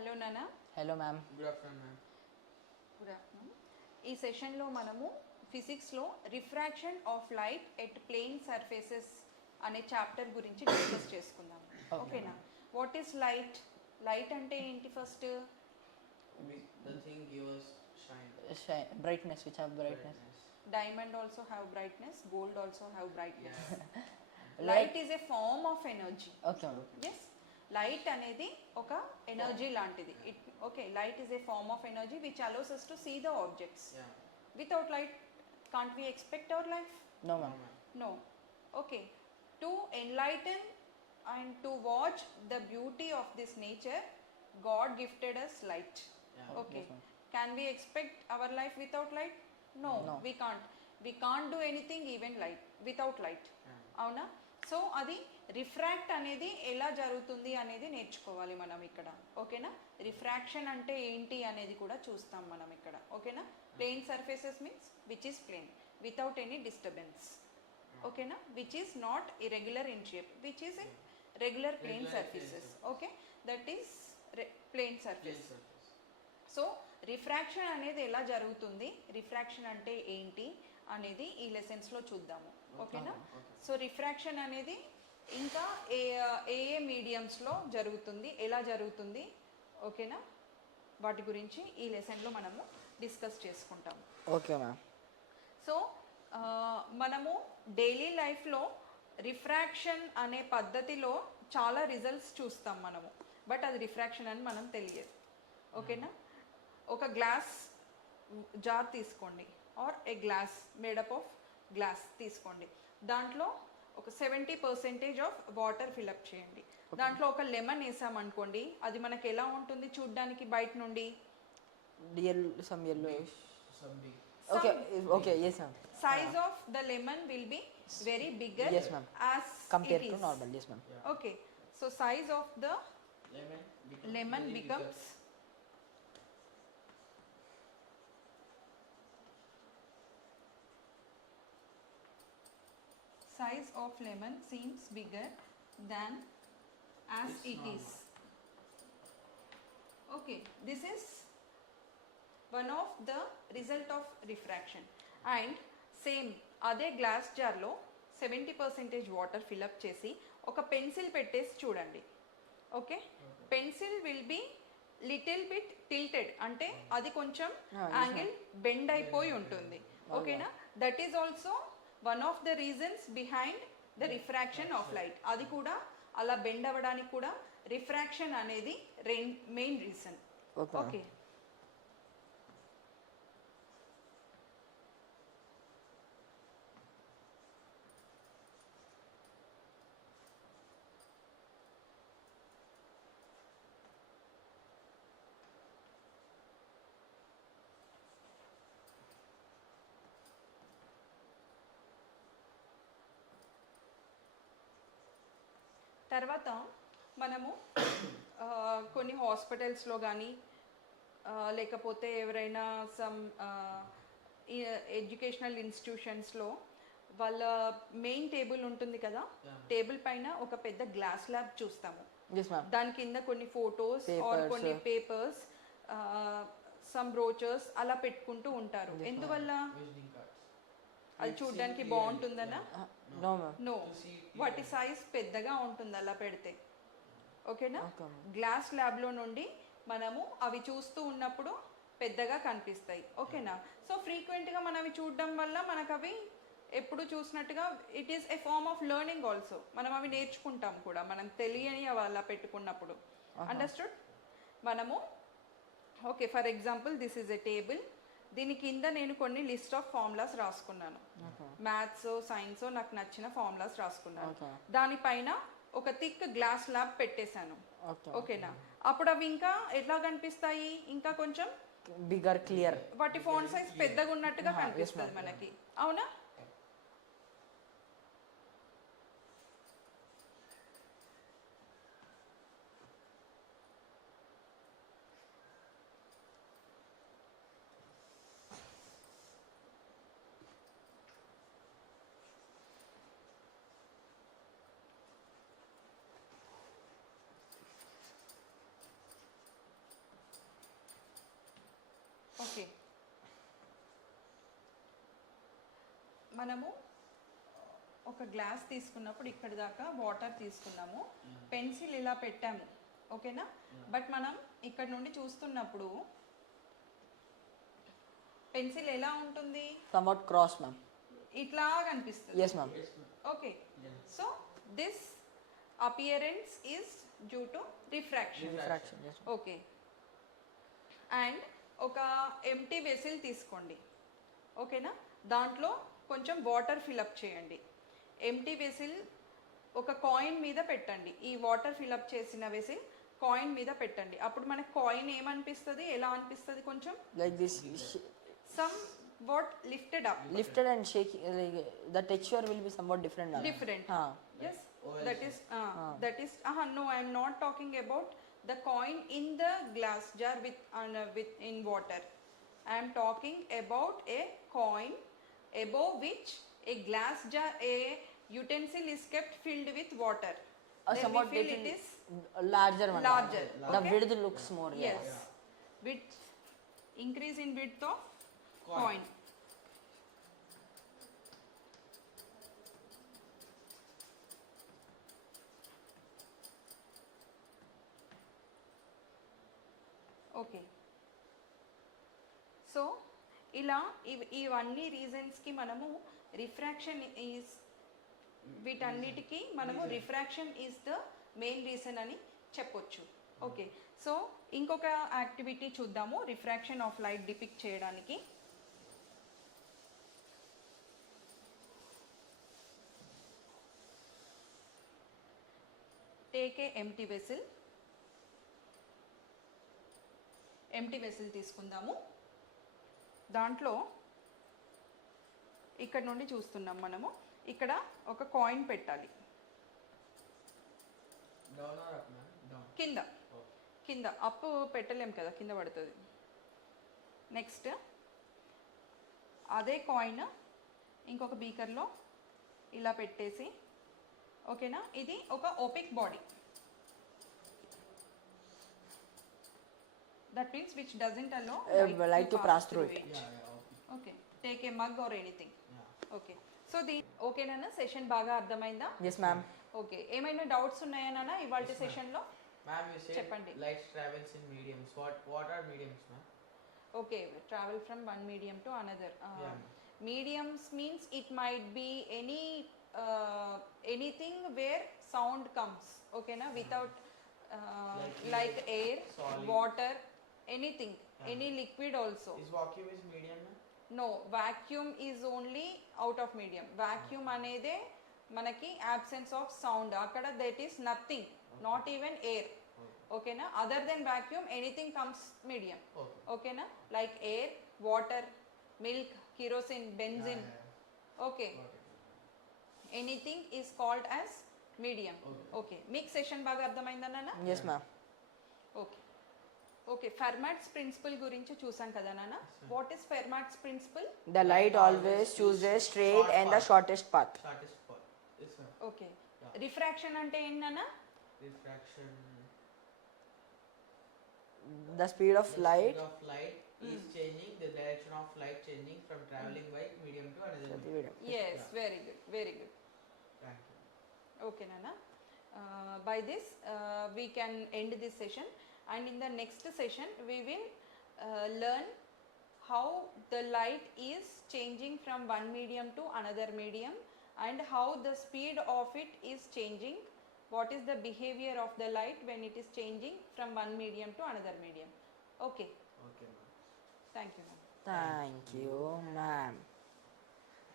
Hello నానా. Hello ma'am. Good afternoon ma'am. Good afternoon. ఈ సెషన్లో మనము ఫిజిక్స్లో refraction of light at plane surfaces అనే చాప్టర్ గురించి డిస్కస్ చేసుకుందాం. ఓకేనా? What is light? లైట్ అంటే ఏంటి first? The thing gives shine. Brightness, which have brightness. Diamond also have brightness, gold also have brightness. Yeah. Light is a form of energy. Okay. Yes. Light అనేది ఒక energy లాంటిది. Okay, light is a form of energy which allows us to see the objects. Without light, can't we expect our life? No ma'am. No. Okay, to enlighten and to watch the beauty of this nature, God gifted us light. Okay, Yes, ma'am. can we expect our life without light? No. We can't do anything even light without light. అవునా? So అది refract అనేది ఎలా జరుగుతుంది అనేది నేర్చుకోవాలి మనం ఇక్కడ. ఓకేనా? రిఫ్రాక్షన్ అంటే ఏంటి అనేది కూడా చూస్తాం మనం ఇక్కడ. ఓకేనా? Plane surfaces means which is plane without any disturbance. ఓకేనా? Which is not irregular in shape, which is in regular plane surfaces. Okay, that is plane surface. So refraction అనేది ఎలా జరుగుతుంది, రిఫ్రాక్షన్ అంటే ఏంటి అనేది ఈ లెసన్స్లో చూద్దాము. ఓకేనా? సో రిఫ్రాక్షన్ అనేది ఇంకా ఏ మీడియంస్లో జరుగుతుంది, ఎలా జరుగుతుంది, ఓకేనా, వాటి గురించి ఈ లెసన్లో మనము డిస్కస్ చేసుకుంటాము. Okay ma'am. సో మనము డైలీ లైఫ్లో రిఫ్రాక్షన్ అనే పద్ధతిలో చాలా రిజల్ట్స్ చూస్తాం మనము, బట్ అది రిఫ్రాక్షన్ అని మనం తెలియదు. ఓకేనా? ఒక గ్లాస్ జార్ తీసుకోండి, or a glass made up of glass తీసుకోండి. దాంట్లో ఒక 70% ఆఫ్ వాటర్ ఫిల్అప్ చేయండి. దాంట్లో ఒక లెమన్ వేసామనుకోండి, అది మనకి ఎలా ఉంటుంది చూడ్డానికి బయట నుండి? Some yellowish. Some big. Okay, yes ma'am. Size of the lemon will be very bigger. Yes ma'am. As Compared it to is. normal, yes ma'am. Yeah. Okay, so size of the lemon very becomes bigger. size of lemon seems bigger than as It's it normal. is. Okay, this is one of the result of refraction. And same అదే glass జార్లో 70% water fill up చేసి ఒక pencil పెట్టేసి చూడండి. Okay, pencil will be little bit tilted, అంటే అది కొంచెం angle bend అయిపోయి ఉంటుంది. ఓకేనా? That is also one of the reasons behind the refraction of light. అది కూడా అలా బెండ్ అవ్వడానికి కూడా రిఫ్రాక్షన్ అనేది మెయిన్ రీజన్. ఓకే, తర్వాత మనము కొన్ని హాస్పిటల్స్లో కానీ లేకపోతే ఎవరైనా సమ్ ఎడ్యుకేషనల్ ఇన్స్టిట్యూషన్స్లో వాళ్ళ మెయిన్ టేబుల్ ఉంటుంది కదా, టేబుల్ పైన ఒక పెద్ద గ్లాస్ ల్యాబ్ చూస్తాము. Yes ma'am. దాని కింద కొన్ని ఫొటోస్ ఆర్ కొన్ని పేపర్స్, సమ్ బ్రోచర్స్ అలా పెట్టుకుంటూ ఉంటారు. ఎందువల్ల? Visiting cards. అది చూడడానికి బాగుంటుందనా? No ma'am. నో, వాటి సైజ్ పెద్దగా ఉంటుంది అలా పెడితే. ఓకేనా? Okay, ma'am. గ్లాస్ ల్యాబ్లో నుండి మనము అవి చూస్తూ ఉన్నప్పుడు పెద్దగా కనిపిస్తాయి. ఓకేనా? సో ఫ్రీక్వెంట్గా మనం అవి చూడడం వల్ల మనకు అవి ఎప్పుడు చూసినట్టుగా it is a form of learning also. మనం అవి నేర్చుకుంటాం కూడా, మనం తెలియని అవి అలా పెట్టుకున్నప్పుడు. అండర్స్టూడ్? మనము okay, for example this is a table. దీని కింద నేను కొన్ని లిస్ట్ ఆఫ్ ఫార్ములాస్ రాసుకున్నాను. మ్యాథ్స్, సైన్స్ నాకు నచ్చిన ఫార్ములాస్ రాసుకున్నాను. Okay. దానిపైన ఒక థిక్ గ్లాస్ ల్యాబ్ పెట్టేశాను. Okay. ఓకేనా? అప్పుడు అవి ఇంకా ఎట్లా కనిపిస్తాయి? ఇంకా కొంచెం Bigger, clear. వాటి ఫాంట్ సైజ్ పెద్దగా ఉన్నట్టుగా కనిపిస్తుంది మనకి. అవునా? మనము ఒక గ్లాస్ తీసుకున్నప్పుడు ఇక్కడ దాకా వాటర్ తీసుకున్నాము, పెన్సిల్ ఇలా పెట్టాము, ఓకేనా? బట్ మనం ఇక్కడ నుండి చూస్తున్నప్పుడు పెన్సిల్ ఎలా ఉంటుంది? somewhat cross, ma'am. ఇట్లా కనిపిస్తుంది. Yes, ma'am. Okay, so this appearance is due to refraction. Refraction. Yes, ma'am. Okay, and ఒక ఎంటీ వెసిల్ తీసుకోండి, ఓకేనా? దాంట్లో కొంచెం వాటర్ ఫిలప్ చేయండి. ఎంటీ వెసిల్ ఒక కాయిన్ మీద పెట్టండి. ఈ వాటర్ ఫిలప్ చేసిన వెసిల్ కాయిన్ మీద పెట్టండి. అప్పుడు మనకు కాయిన్ ఏమనిపిస్తుంది, ఎలా అనిపిస్తుంది? కొంచెం Like this, some what lifted up, lifted and shaking. Like the texture will be somewhat different, ma'am. different. Ah. Yes, that is no, I am not talking about the coin in the glass jar with in water. I am talking about a coin above which a glass jar, a utensil is kept filled with water. Then we Somewhat feel little it is larger one. larger. The Okay? width looks more. Yes, width, increase in width of coin. Okay, so ఇలా ఇవన్నీ రీజన్స్కి మనము refraction is, వీటన్నిటికీ మనము refraction is the main reason అని చెప్పొచ్చు. Okay, so ఇంకొక activity చూద్దాము refraction of light depict చేయడానికి. Take a empty vessel. Empty vessel తీసుకుందాము. దాంట్లో ఇక్కడ నుండి చూస్తున్నాం మనము, ఇక్కడ ఒక కాయిన్ పెట్టాలి. Down or up, ma'am? Down. కింద, Okay. కింద అప్ పెట్టలేం కదా, కింద పడుతుంది. నెక్స్ట్ అదే కాయిన్ ఇంకొక బీకర్లో ఇలా పెట్టేసి, ఓకేనా? ఇది ఒక opaque body, that means which doesn't allow light to pass through it. Yeah, yeah, okay. Okay, take a mug or anything. Yeah. Okay, so ఓకేనా? సెషన్ బాగా అర్థమైందా? Yes, ma'am. ఓకే, ఏమైనా డౌట్స్ ఉన్నాయా నాన్న ఇవాళ సెషన్లో? Ma'am, you said చెప్పండి. light travels in mediums. What are mediums, ma'am? Okay, travel from one medium to another. Yeah. Mediums means it might be anything where sound comes, okay na, without like air, solid. water, anything, any liquid also. Is vacuum is medium, ma'am? No, vacuum is only out of medium. Vacuum anede manaki absence of sound, akkada that is nothing, not even air, okay na. Other than vacuum anything comes medium, Okay. okay na, like air, water, milk, kerosene, benzene, okay, anything is called as medium. Okay, మీకు session బాగా అర్థమైందా నాన్న? Yes, ma'am. Okay, okay, Fermat's principle గురించి చూసాం కదా నాన్న. What is Fermat's principle? The light always chooses straight and the shortest path. Shortest path. Yes, ma'am. Okay, refraction అంటే ఏంటి నాన్న? Refraction. The speed of light. Speed of light is changing, the direction of light changing from traveling by medium to another medium. Yes, very good, very good. Thank you. Okay nana, by this we can end this session, and in the next session we will learn how the light is changing from one medium to another medium, and how the speed of it is changing, what is the behavior of the light when it is changing from one medium to another medium. Okay, Okay, ma'am. thank you ma'am. Thank you, ma'am.